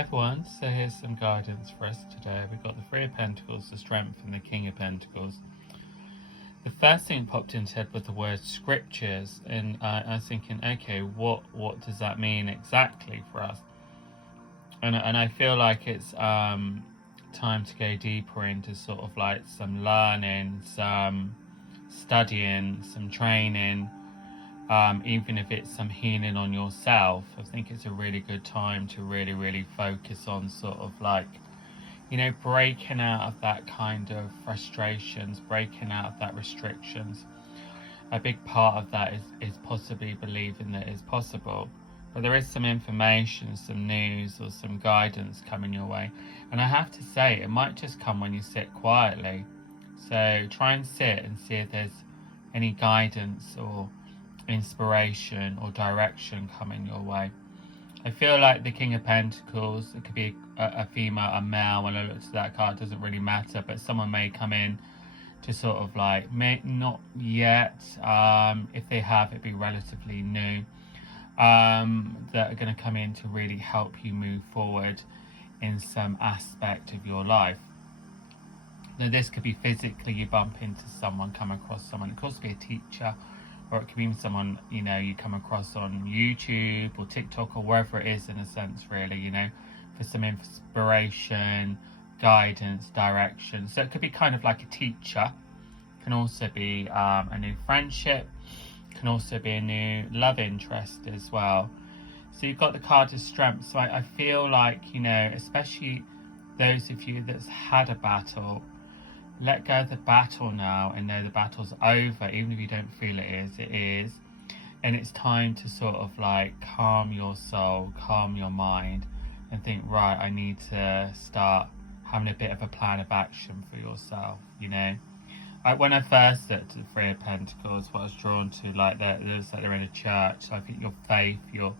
Everyone, so here's some guidance for us today. We've got the Three of Pentacles, the Strength, and the King of Pentacles. The first thing that popped into head was the word scriptures, and I was thinking, okay, what does that mean exactly for us? And I feel like it's time to go deeper into sort of like some learning, some studying, some training. Even if it's some healing on yourself, I think it's a really good time to really focus on sort of like, breaking out of that kind of frustrations, breaking out of that restrictions. A big part of that is possibly believing that it's possible. But there is some information, some news, or some guidance coming your way. And I have to say, it might just come when you sit quietly. So try and sit and see if there's any guidance or inspiration or direction coming your way. I feel like the King of Pentacles, it could be a female, a male. When I looked at that card, it doesn't really matter, but someone may come in to sort of like, may not yet, if they have, it'd be relatively new, that are going to come in to really help you move forward in some aspect of your life. Now this could be physically, you bump into someone, come across someone. It could also be a teacher, or it could be someone, you come across on YouTube or TikTok or wherever it is, in a sense, really, for some inspiration, guidance, direction. So it could be kind of like a teacher. It can also be a new friendship. It can also be a new love interest as well. So you've got the card of strength. So I feel like, especially those of you that's had a battle, let go of the battle now and know the battle's over. Even if you don't feel it is. And it's time to sort of like calm your soul, calm your mind, and think, right, I need to start having a bit of a plan of action for yourself, when I first looked at the Three of Pentacles, what I was drawn to, like that, there's like they're in a church. So I think your faith, your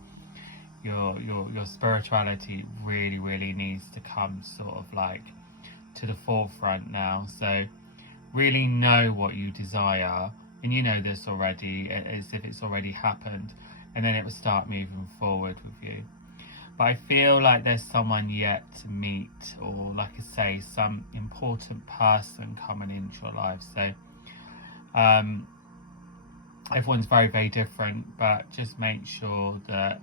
spirituality really needs to come sort of like to the forefront now. So really know what you desire, and you know this already, as if it's already happened, and then it will start moving forward with you. But I feel like there's someone yet to meet, or like I say, some important person coming into your life. So everyone's very different, but just make sure that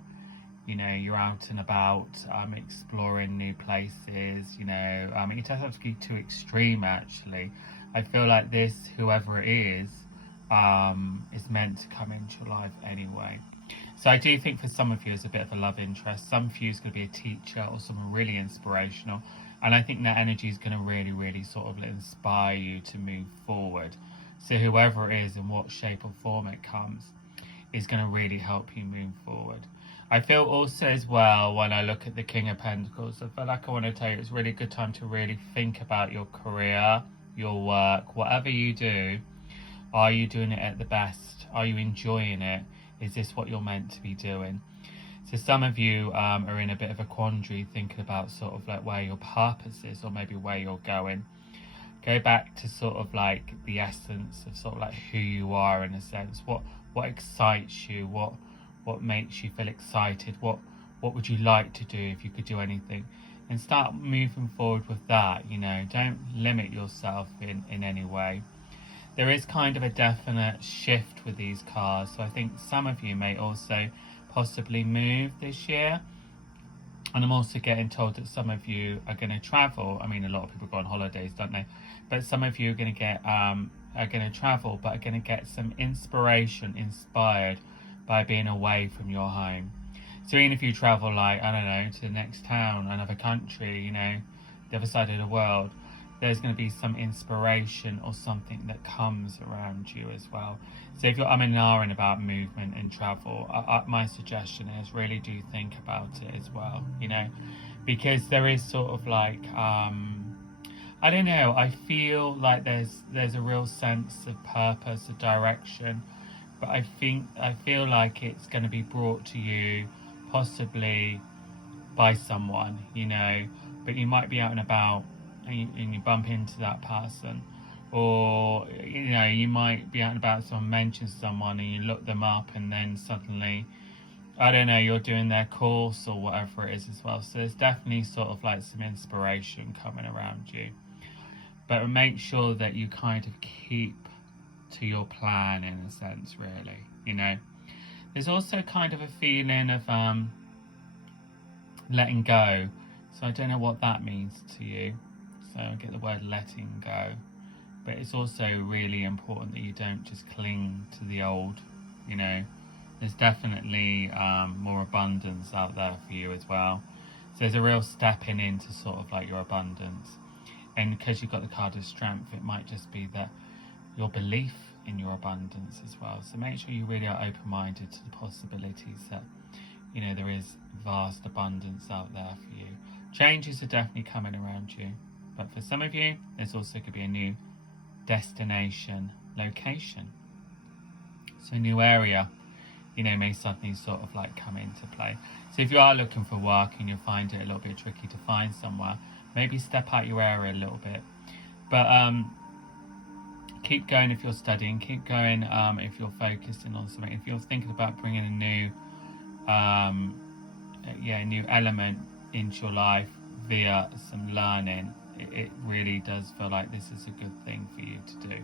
you're out and about, exploring new places. It doesn't have to be too extreme, actually. I feel like this, whoever it is meant to come into your life anyway. So I do think for some of you it's a bit of a love interest. Some of you is going to be a teacher or someone really inspirational. And I think that energy is going to really sort of inspire you to move forward. So whoever it is, in what shape or form it comes, is going to really help you move forward. I feel also as well, when I look at the King of Pentacles, I feel like I want to tell you it's a really good time to really think about your career, your work, whatever you do. Are you doing it at the best? Are you enjoying it? Is this what you're meant to be doing? So some of you are in a bit of a quandary, thinking about sort of like where your purpose is, or maybe where you're going. Go back to sort of like the essence of sort of like who you are, in a sense. What excites you? What makes you feel excited? What would you like to do if you could do anything? And start moving forward with that. Don't limit yourself in any way. There is kind of a definite shift with these cards. So I think some of you may also possibly move this year. And I'm also getting told that some of you are going to travel. I mean, a lot of people go on holidays, don't they? But some of you are going to get are going to travel, but are going to get some inspiration, inspired by being away from your home. So even if you travel, like, I don't know, to the next town, another country, the other side of the world, there's going to be some inspiration or something that comes around you as well. So if you're and ahhing about movement and travel, my suggestion is really do think about it as well, because there is sort of like, I don't know, I feel like there's a real sense of purpose, of direction, but I feel like it's going to be brought to you possibly by someone, but you might be out and about, and you bump into that person, or you might be out and about, someone mentions someone and you look them up, and then suddenly I don't know, you're doing their course or whatever it is as well. So there's definitely sort of like some inspiration coming around you. But make sure that you kind of keep to your plan in a sense, really. You know, there's also kind of a feeling of letting go. So I don't know what that means to you. So I get the word letting go. But it's also really important that you don't just cling to the old, you know. There's definitely more abundance out there for you as well. So there's a real stepping into sort of like your abundance. And because you've got the card of strength, it might just be that your belief in your abundance as well. So make sure you really are open-minded to the possibilities that, you know, there is vast abundance out there for you. Changes are definitely coming around you. But for some of you, there's also could be a new destination location. So a new area, you know, may suddenly sort of like come into play. So if you are looking for work and you find it a little bit tricky to find somewhere, maybe step out your area a little bit. But keep going if you're studying, keep going if you're focusing on something. If you're thinking about bringing a new element into your life via some learning, it really does feel like this is a good thing for you to do.